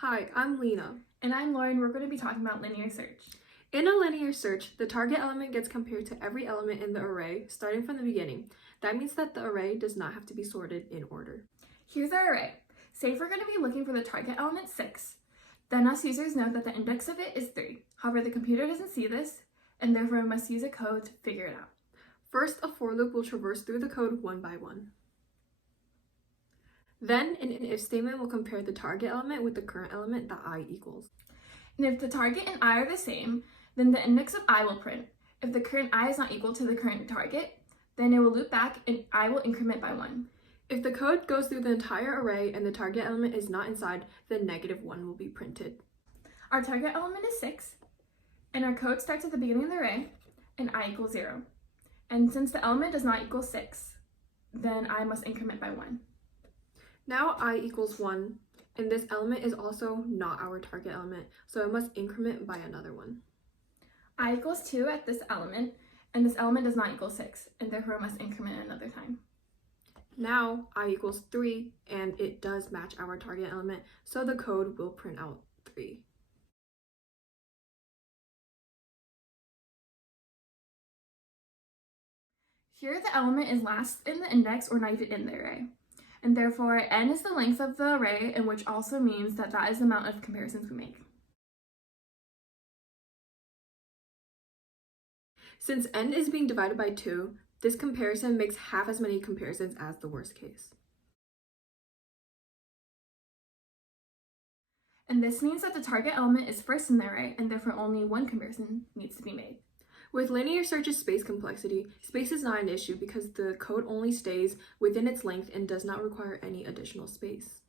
Hi, I'm Lena. And I'm Lauren. We're going to be talking about linear search. In a linear search, the target element gets compared to every element in the array, starting from the beginning. That means that the array does not have to be sorted in order. Here's our array. Say if we're going to be looking for the target element 6, then us users know that the index of it is 3. However, the computer doesn't see this, and therefore must use a code to figure it out. First, a for loop will traverse through the code one by one. Then, an if statement will compare the target element with the current element that I equals. And if the target and I are the same, then the index of I will print. If the current I is not equal to the current target, then it will loop back and I will increment by 1. If the code goes through the entire array and the target element is not inside, then -1 will be printed. Our target element is 6, and our code starts at the beginning of the array, and I equals 0. And since the element does not equal 6, then I must increment by 1. Now I equals 1, and this element is also not our target element, so it must increment by another 1. I equals 2 at this element, and this element does not equal 6, and therefore must increment another time. Now I equals 3, and it does match our target element, so the code will print out 3. Here the element is last in the index or not even in the array, and therefore n is the length of the array, and which also means that that is the amount of comparisons we make. Since n is being divided by 2, this comparison makes half as many comparisons as the worst case. And this means that the target element is first in the array, and therefore only one comparison needs to be made. With linear search's space complexity, space is not an issue because the code only stays within its length and does not require any additional space.